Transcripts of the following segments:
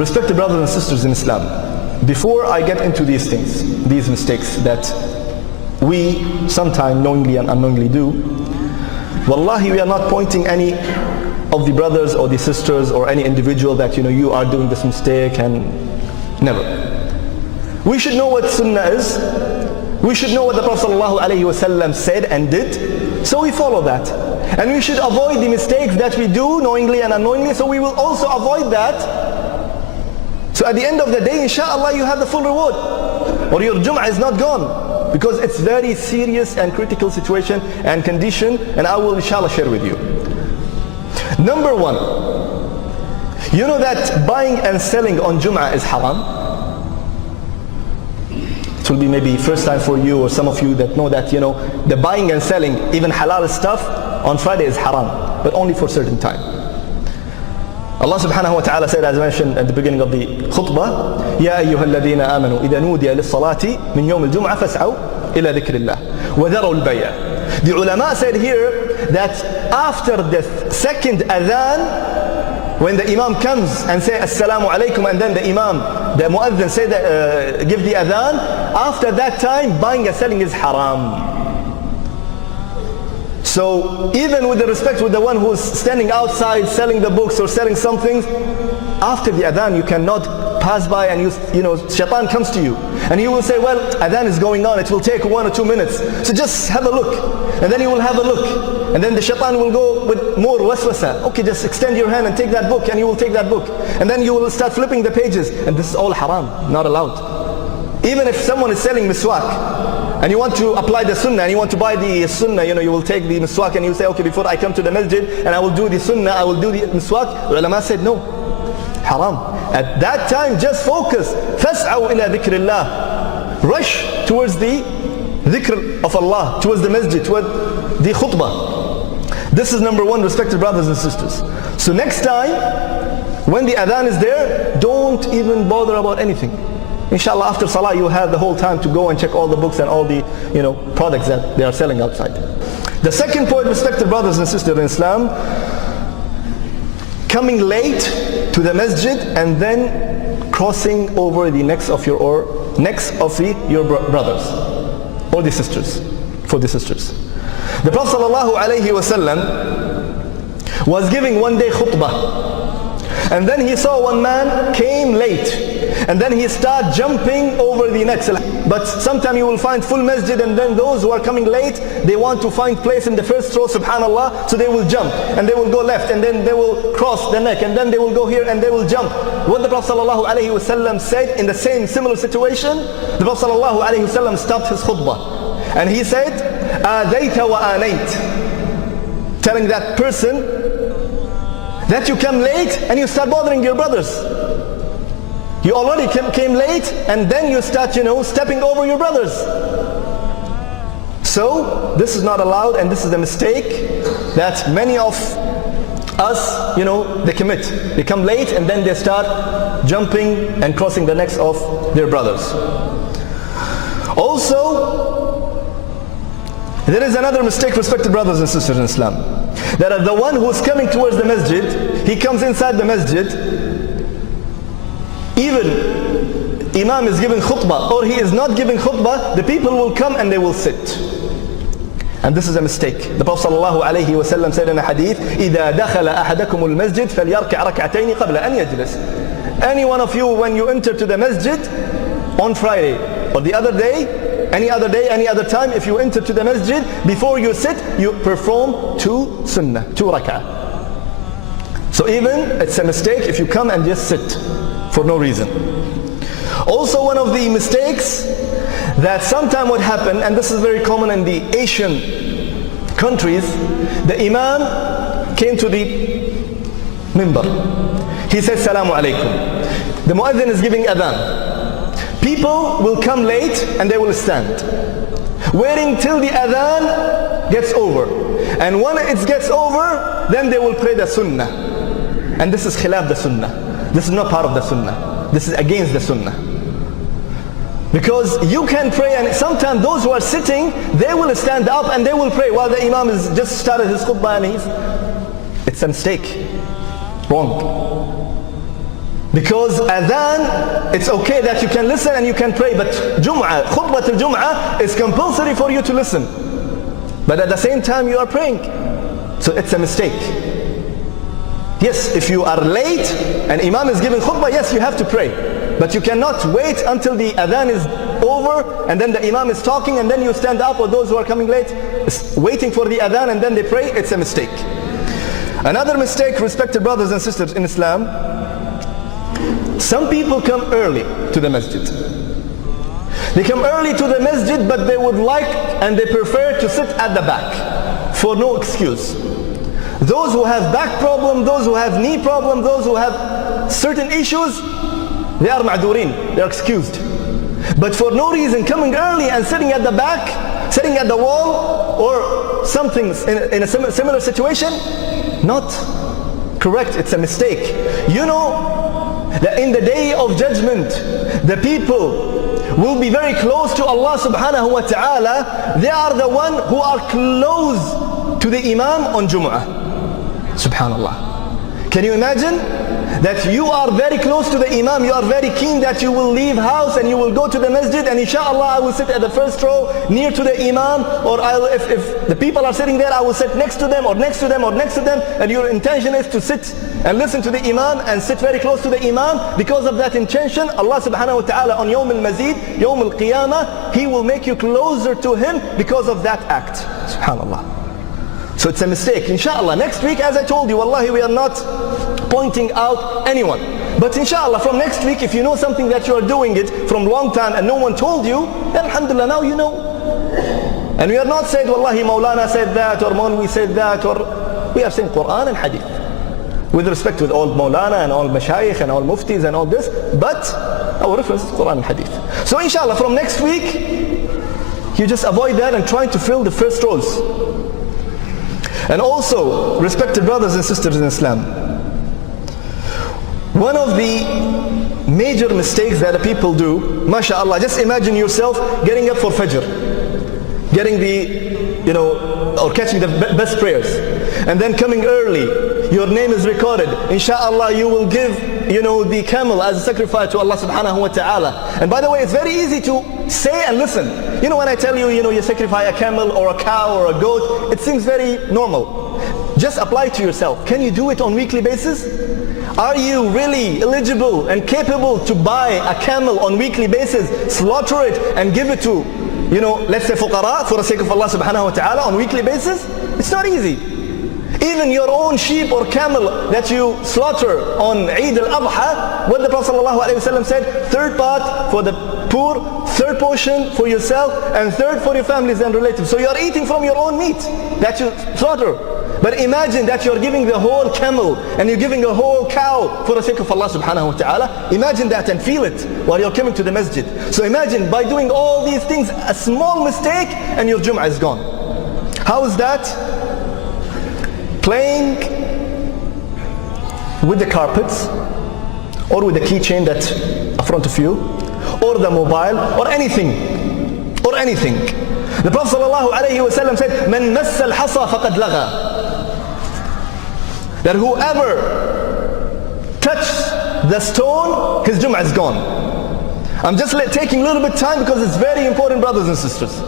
Respected brothers and sisters in Islam, before I get into these things, these mistakes that we sometimes knowingly and unknowingly do, wallahi, we are not pointing any of the brothers or the sisters or any individual that you are doing this mistake, and never. We should know what sunnah is. We should know what the Prophet ﷺ said and did, so we follow that. And we should avoid the mistakes that we do knowingly and unknowingly, so we will also avoid that. So at the end of the day, inshallah, you have the full reward, or your Jum'ah is not gone, because it's very serious and critical situation and condition, and I will inshallah share with you. Number one, you know that buying and selling on Jum'ah is haram. It will be maybe first time for you or some of you that know that the buying and selling, even halal stuff, on Friday is haram, but only for certain time. Allah subhanahu wa ta'ala said, as mentioned at the beginning of the khutbah, يَا أَيُّهَا الَّذِينَ آمَنُوا إِذَا نُودِيَ لِلصَّلَاةِ مِنْ يَوْمِ الْجُمْعَةِ فَاسْعَوْا إِلَى ذِكْرِ اللَّهِ وَذَرَوْا الْبَيْعَ. The ulama said here that after the second adhan, when the imam comes and say assalamu alaikum, and then the imam, the muazzin say that, give the adhan, after that time buying and selling is haram. So even with the respect with the one who is standing outside selling the books or selling something, after the adhan you cannot pass by, and shaitan comes to you and he will say, well, adhan is going on, it will take 1 or 2 minutes, so just have a look. And then you will have a look, and then the shaitan will go with more waswasa. Okay, just extend your hand and take that book, and you will take that book, and then you will start flipping the pages, and this is all haram, not allowed. Even if someone is selling miswak and you want to apply the sunnah and you want to buy the sunnah, you will take the miswak and you say, okay, before I come to the masjid and I will do the sunnah, I will do the miswak. Ulama said no, haram. At that time just focus, فَاسْعَوْا إِلَى ذِكْرِ اللَّهِ, rush towards the dhikr of Allah, towards the masjid, towards the khutbah. This is number one, respected brothers and sisters. So next time when the adhan is there, don't even bother about anything. Inshallah, after salah you have the whole time to go and check all the books and all the products that they are selling outside. The second point, respected brothers and sisters in Islam, coming late to the masjid and then crossing over the necks of your brothers or the sisters, for the sisters. The Prophet ﷺ was giving one day khutbah, and then he saw one man came late, and then he started jumping over the necks. But sometimes you will find full masjid, and then those who are coming late, they want to find place in the first row, subhanallah, so they will jump and they will go left, and then they will cross the neck, and then they will go here and they will jump. What the Prophet ﷺ said in the same similar situation, the Prophet ﷺ stopped his khutbah and he said, آذَيْتَ وَآنَيْتَ, telling that person that you come late and you start bothering your brothers. You already came late, and then you start, stepping over your brothers. So this is not allowed, and this is a mistake that many of us, they commit. They come late and then they start jumping and crossing the necks of their brothers. Also, there is another mistake, respected brothers and sisters in Islam, that the one who is coming towards the masjid, he comes inside the masjid, even imam is giving khutbah or he is not giving khutbah, the people will come and they will sit. And this is a mistake. The Prophet ﷺ said in a hadith, إِذَا دَخَلَ أَحَدَكُمُ الْمَسْجِدِ فَلْيَرْكَعْ رَكْعَتَيْنِ قَبْلَ أَنْ يَجْلِسِ. Any one of you, when you enter to the masjid on Friday or the other day, any other time, if you enter to the masjid, before you sit, you perform 2 sunnah, 2 rak'ah. So even it's a mistake if you come and just sit for no reason. Also, one of the mistakes that sometimes would happen, and this is very common in the Asian countries, the imam came to the minbar. He said, Salamu alaikum. The muazzin is giving adhan. People will come late and they will stand, waiting till the adhan gets over. And when it gets over, then they will pray the sunnah. And this is khilaf the sunnah. This is not part of the sunnah. This is against the sunnah. Because you can pray, and sometimes those who are sitting, they will stand up and they will pray while the imam has just started his khutbah, and it's a mistake. Wrong. Because adhan, it's okay that you can listen and you can pray, but Jum'ah, khutbah al-Jum'ah is compulsory for you to listen. But at the same time you are praying. So it's a mistake. Yes, if you are late and Imam is giving khutbah, yes, you have to pray. But you cannot wait until the adhan is over and then the Imam is talking and then you stand up, or those who are coming late, waiting for the adhan and then they pray. It's a mistake. Another mistake, respected brothers and sisters in Islam, some people come early to the masjid. They come early to the masjid, but they would like and they prefer to sit at the back for no excuse. Those who have back problem, those who have knee problem, those who have certain issues, they are ma'durin, they are excused. But for no reason, coming early and sitting at the back, sitting at the wall, or something in a similar situation, not correct, it's a mistake. You know that in the day of judgment, the people will be very close to Allah subhanahu wa ta'ala. They are the one who are close to the Imam on Jum'ah. Subhanallah. Can you imagine that you are very close to the Imam, you are very keen that you will leave house and you will go to the masjid, and inshallah I will sit at the first row near to the Imam, or if the people are sitting there, I will sit next to them or next to them or next to them, and your intention is to sit and listen to the Imam and sit very close to the Imam. Because of that intention, Allah subhanahu wa ta'ala on Yawm al-Mazid, Yawm al-Qiyamah, He will make you closer to Him because of that act. Subhanallah. So it's a mistake. Inshallah, next week, as I told you, wallahi, we are not pointing out anyone. But inshallah, from next week, if you know something that you are doing it from long time and no one told you, then alhamdulillah, now you know. And we are not saying, wallahi, Maulana said that, or Maulwi said that, or we are saying Quran and Hadith. With respect to all Maulana and all Mashayikh and all Muftis and all this, but our reference is Quran and Hadith. So inshallah, from next week, you just avoid that and try to fill the first rows. And also, respected brothers and sisters in Islam, one of the major mistakes that the people do, mashallah, just imagine yourself getting up for Fajr, getting the, or catching the best prayers, and then coming early, your name is recorded, inshallah you will give, the camel as a sacrifice to Allah subhanahu wa ta'ala. And by the way, it's very easy to say and listen. When I tell you, you sacrifice a camel or a cow or a goat, it seems very normal. Just apply it to yourself. Can you do it on weekly basis? Are you really eligible and capable to buy a camel on weekly basis, slaughter it and give it to, let's say fuqara, for the sake of Allah subhanahu wa ta'ala on weekly basis? It's not easy. Even your own sheep or camel that you slaughter on Eid al-Adha, what the Prophet ﷺ said, third part for the poor, third portion for yourself, and third for your families and relatives. So you are eating from your own meat that you slaughter. But imagine that you're giving the whole camel and you're giving a whole cow for the sake of Allah subhanahu wa ta'ala. Imagine that and feel it while you're coming to the masjid. So imagine by doing all these things, a small mistake and your Jum'ah is gone. How is that? Playing with the carpets or with the keychain that's in front of you, or the mobile, or anything. The Prophet ﷺ said, "Man massa al-hasa faqad lagha." That whoever touches the stone, his Jum'ah is gone. I'm just taking a little bit of time because it's very important, brothers and sisters.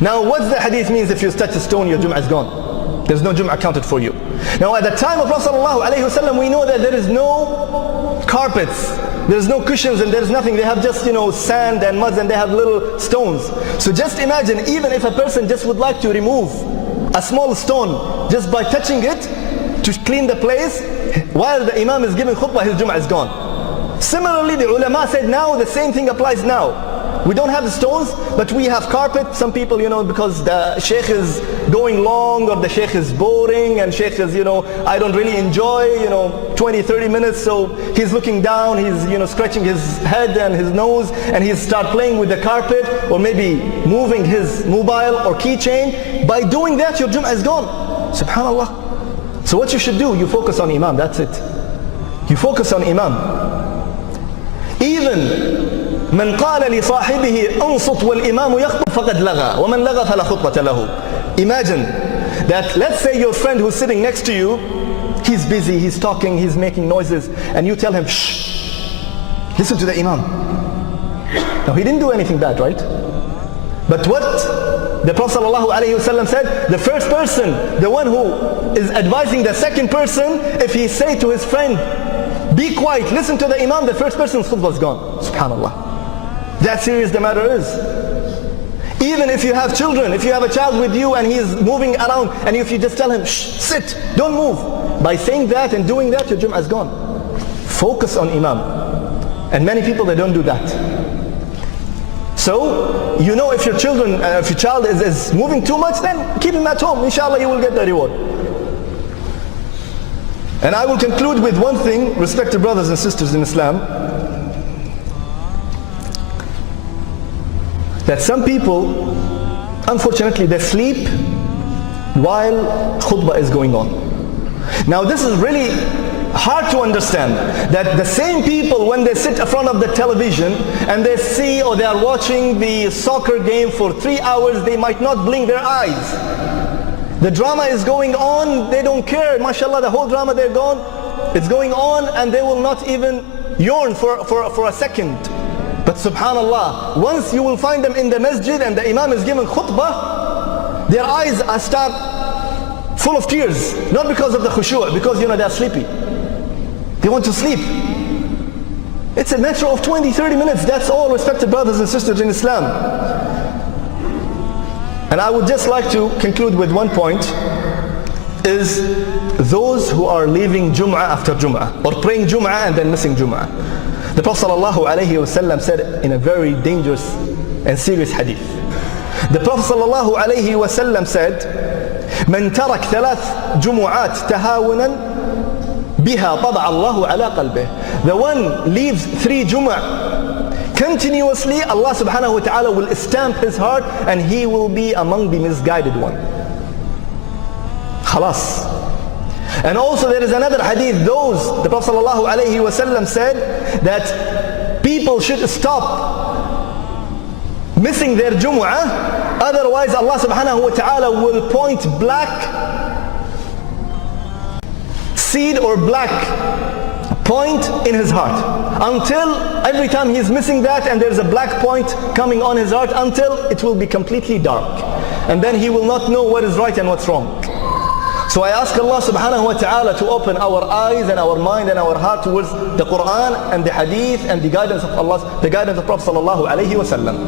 Now, what the hadith means, if you touch a stone, your Jum'ah is gone. There's no Jum'ah counted for you. Now, at the time of Prophet ﷺ, we know that there is no carpets, there's no cushions, and there's nothing. They have just, sand and mud, and they have little stones. So just imagine, even if a person just would like to remove a small stone, just by touching it, to clean the place, while the Imam is giving khutbah, his Jum'ah is gone. Similarly, the ulama said now the same thing applies now. We don't have the stones, but we have carpet. Some people, because the sheikh is going long, or the sheikh is boring, and sheikh is, I don't really enjoy, 20-30 minutes, so he's looking down, he's, scratching his head and his nose, and he start playing with the carpet, or maybe moving his mobile or keychain. By doing that, your Jum'ah is gone. Subhanallah. So what you should do, you focus on Imam, that's it. You focus on Imam. Even من قال لصاحبه انصت والإمام يخطب فقد لغى ومن لغى فلا خطبة له. Imagine that, let's say your friend who's sitting next to you, he's busy, he's talking, he's making noises, and you tell him, shh, Listen to the Imam. Now he didn't do anything bad, right? But what the Prophet ﷺ said, the first person, the one who is advising the second person, if he say to his friend, be quiet, listen to the Imam, the first person's khutbah is gone. SubhanAllah. That serious the matter is. Even if you have children, if you have a child with you and he is moving around, and if you just tell him, shh, sit, don't move. By saying that and doing that, your Jum'ah is gone. Focus on Imam. And many people, they don't do that. So, you know, if your child is moving too much, then keep him at home. Inshallah, you will get the reward. And I will conclude with one thing, respected brothers and sisters in Islam, that some people, unfortunately, they sleep while khutbah is going on. Now this is really hard to understand, that the same people, when they sit in front of the television and they see or they are watching the soccer game for 3 hours, they might not blink their eyes. The drama is going on, they don't care, mashallah, the whole drama, they're gone, it's going on, and they will not even yawn for a second. But subhanallah, once you will find them in the masjid and the Imam is giving khutbah, their eyes start full of tears, not because of the khushu', because they are sleepy. They want to sleep. It's a matter of 20-30 minutes, that's all, respected brothers and sisters in Islam. And I would just like to conclude with one point, is those who are leaving Jum'ah after Jum'ah, or praying Jum'ah and then missing Jum'ah. The Prophet ﷺ said in a very dangerous and serious hadith. The Prophet ﷺ said, من ترك 3 جمعات تهاونا بها طبع الله على قلبه. The one leaves 3 Jum'ah continuously, Allah subhanahu wa ta'ala will stamp his heart and he will be among the misguided one. Khalas. And also there is another hadith, the Prophet ﷺ said that people should stop missing their Jumu'ah, otherwise Allah subhanahu wa ta'ala will point black seed or black point in his heart, until every time he is missing that and there's a black point coming on his heart, until it will be completely dark, and then he will not know what is right and what's wrong. So I ask Allah subhanahu wa ta'ala to open our eyes and our mind and our heart towards the Quran and the Hadith and the guidance of Allah, the guidance of Prophet sallallahu alaihi wasallam.